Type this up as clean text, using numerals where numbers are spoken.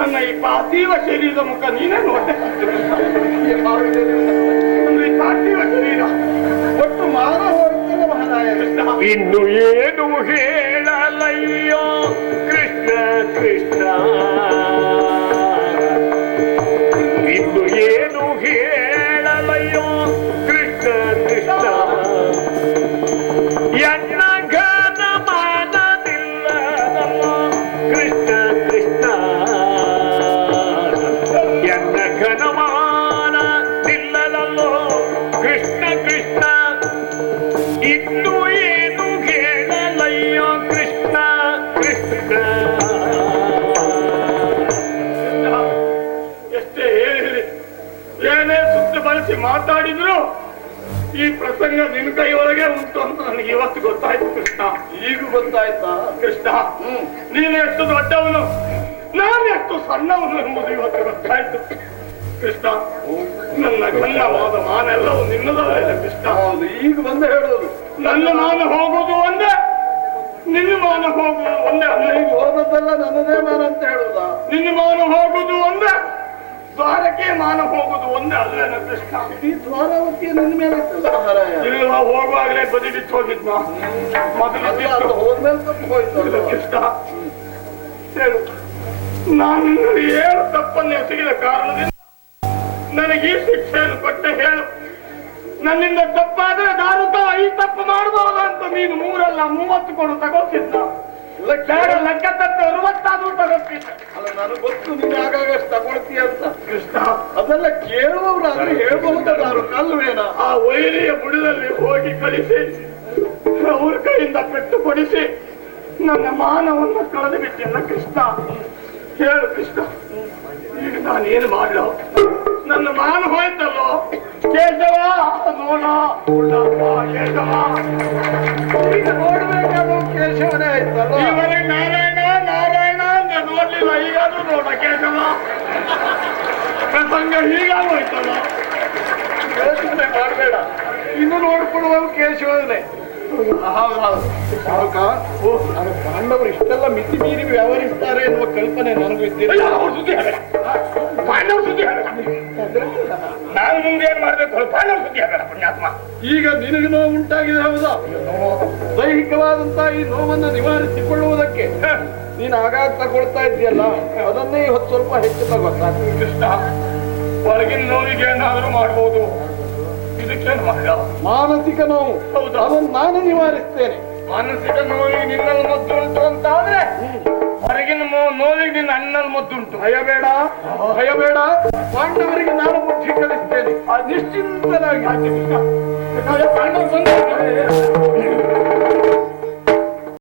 ನನ್ನ ಈ ಪಾರ್ಥಿವ ಶರೀರದ ಮುಖ ನೀನೇ ನೋಡ್ದೆ. ಈ ಪಾರ್ಥಿವ ಶರೀರ ಒಟ್ಟು ಮಾನ ಹೋಗ್ತದೆ ಮಹಾರಾಯ. ಇನ್ನು ಏನು ಹೇಳಲಯ್ಯೋ ಕೃಷ್ಣ ಕೃಷ್ಣ, ಇನ್ನು ಏನು ಹೇಳಲಯ್ಯೋ ಕೃಷ್ಣ ಕೃಷ್ಣ. ಎನ್ನ ಘನ ಮಾನದಿಲ್ಲದಲ್ಲೋ ಕೃಷ್ಣ ಕೃಷ್ಣ, ಎನ್ನ ಘನ ಮಾನದಿಲ್ಲದಲ್ಲೋ ಕೃಷ್ಣ ಕೃಷ್ಣ. ಇನ್ನು ಏನು ಹೇಳಲಯ್ಯೋ ಕೃಷ್ಣ ಕೃಷ್ಣ. ಎಷ್ಟೇ ಹೇಳಿರಿ, ಏನೇ ಸುತ್ತು ಬಳಸಿ ಮಾತಾಡಿದ್ರು ಈ ಪ್ರಸಂಗ ನಿನ್ ಕೈಯೊಳಗೆ ಉಂಟು ಅಂತ ನನಗೆ ಇವತ್ತು ಗೊತ್ತಾಯ್ತು ಕೃಷ್ಣ. ಈಗ ಗೊತ್ತಾಯ್ತಾ ಕೃಷ್ಣ, ನೀನು ಎಷ್ಟು ದೊಡ್ಡವನು, ನಾನು ಎಷ್ಟು ಸಣ್ಣವನು ಎಂಬುದು ಇವತ್ತು ಗೊತ್ತಾಯ್ತು ಕೃಷ್ಣ. ನನ್ನ ಗನ್ನವಾದ ಮಾನೆಲ್ಲವೂ ನಿನ್ನದಲ್ಲ ಕೃಷ್ಣ. ಹೌದು, ಈಗ ಬಂದು ಹೇಳೋದು. ನನ್ನ ಮಾನ ಹೋಗುವುದು ಒಂದೇ, ನಿನ್ನ ಮಾನ ಹೋಗುವುದು ಒಂದೇ. ಈಗ ಹೋದದ್ದೆಲ್ಲ ನನ್ನದೇ ಮಾನ ಅಂತ ಹೇಳುದಾ? ನಿನ್ನ ಮಾನ ಹೋಗುವುದು ಒಂದೇ, ದ್ವಾರಕ್ಕೆ ಮಾನ ಹೋಗುದು ಒಂದೇ ಅಲ್ಲೇನ ಕೃಷ್ಣ. ಈ ದ್ವಾರಾವತಿ ನನ್ನ ಮೇಲೆ ಇರ್ತದ ಮಹಾರಾಯ. ಇಲ್ಲ, ಹೋಗುವಾಗಲೇ ಬದಿ ಬಿಟ್ಟು ಹೋಗಿದ್ನ ಮೊದಲು ಹೋದ್ಮೇಲೆ ತಪ್ಪು ಹೋಯ್ತು ಕೃಷ್ಣ. ಹೇಳು, ನಾನು ನಿನ್ನಲ್ಲಿ ಏನು ತಪ್ಪನ್ನು ಎಸಗಿದ ಕಾರಣದಿಂದ ನನಗೆ ಈ ಶಿಕ್ಷೆಯನ್ನು ಕೊಟ್ಟೆ. ಹೇಳು, ನನ್ನಿಂದ ತಪ್ಪಾದ್ರೆ ದಾರುತ ಈ ತಪ್ಪು ಮಾಡಬಹುದಂತ ನೀನು 3 ಅಲ್ಲ 30 ಕೊಡು ತಗೋತಿದ್ದ. ಲೆಕ್ಕ ತಪ್ಪು 60 ತಗೋತಿದ್ದ. ಅಲ್ಲ, ನನಗೆ ಗೊತ್ತು ನೀನು ಆಗಾಗ ತಗೊಳ್ತೀಯ ಅಂತ ಕೃಷ್ಣ. ಅದೆಲ್ಲ ಕೇಳುವವರಾದ್ರೆ ಹೇಳ್ಬಹುದಾದ್ರು ಕಲ್ವೇನ? ಆ ವೈರಿಯ ಬುಡದಲ್ಲಿ ಹೋಗಿ ಕಳಿಸಿ ಅವ್ರ ಕೈಯಿಂದ ಪೆಟ್ಟು ಕೊಡಿಸಿ ನನ್ನ ಮಾನವನ್ನು ಕಳೆದು ಬಿಟ್ಟೆಲ್ಲ ಕೃಷ್ಣ. ಹೇಳು ಕೃಷ್ಣ, ಈಗ ನಾನೇನು ಮಾಡಲು? ನನ್ನ ಮಾನ ಹೋಯ್ತಲ್ಲೋ ಕೇಶವ, ನೋಡ ಕೇಶವ. ಈಗ ನೋಡ್ಬೇಕಾದ್ರು ಕೇಶವನೇ ಆಯ್ತಲ್ಲ. ಈವರೆಗೆ ನಾರಾಯಣ ನಾರಾಯಣ ಅಂತ ನೋಡ್ಲಿಲ್ಲ, ಈಗಾದ್ರೂ ನೋಡ ಕೇಶವ. ಪ್ರಸಂಗ ಹೀಗಾಗೋಯ್ತಲ್ಲ. ಯೋಚನೆ ಮಾಡಬೇಡ, ಇನ್ನು ನೋಡ್ಕೊಳ್ಳುವ ಕೇಶವನೇ. ಹೌದು, ಪಾಂಡವರು ಇಷ್ಟೆಲ್ಲ ಮಿತಿ ಮೀರಿ ವ್ಯವಹರಿಸ್ತಾರೆ ಎನ್ನುವ ಕಲ್ಪನೆ ನನಗೂ ಇದ್ದಿಲ್ಲ. ಅವ್ರ ಸುದ್ದಿ ಹೇಳ, ಪಾಂಡವ ಸುದ್ದಿ ಹೇಳ. ನಾನು ಮುಂದೆ ಏನ್ ಮಾಡ್ಬೇಕು? ಪಾಂಡವ ಸುದ್ದಿ ಹೇಳ ಪುಣ್ಯಾತ್ಮ. ಈಗ ನಿನಗೆ ನೋವು ಉಂಟಾಗಿದೆ, ಹೌದಾ? ದೈಹಿಕವಾದಂತಹ ಈ ನೋವನ್ನು ನಿವಾರಿಸಿಕೊಳ್ಳುವುದಕ್ಕೆ ನೀನು ಆಗಾಗ ತಗೊಳ್ತಾ ಇದ್ದೀಯಲ್ಲ, ಅದನ್ನೇ ಇವತ್ತು ಸ್ವಲ್ಪ ಹೆಚ್ಚು ತಗೋತಾನೆ ಕೃಷ್ಣ. ಹೊರಗಿನ ನೋವಿಗೆ ಏನಾದರೂ ಮಾಡ್ಬೋದು, ಇದಕ್ಕೇನು ಮಾಡ? ಮಾನಸಿಕ ನೋವು, ಹೌದಾ? ಅದನ್ನು ನಾನು ನಿವಾರಿಸ್ತೇನೆ. ಮಾನಸಿಕ ನೋವಿಗೆ ನಿನ್ನಲ್ಲಿ ಮದ್ದು ಉಂಟು ಅಂತ ಆದ್ರೆ ಹೊರಗಿನ ನೋವಿಗೆ ನಿನ್ನ ಅಣ್ಣನಲ್ಲಿ ಮದ್ದುಂಟು. ಭಯಬೇಡ, ಭಯಬೇಡ. ಪಾಂಡವರಿಗೆ ನಾನು ಬುದ್ಧಿ ಕಲಿಸ್ತೇನೆ, ನಿಶ್ಚಿಂತನಾಗಿ. ಪಾಂಡವರು ಬಂದ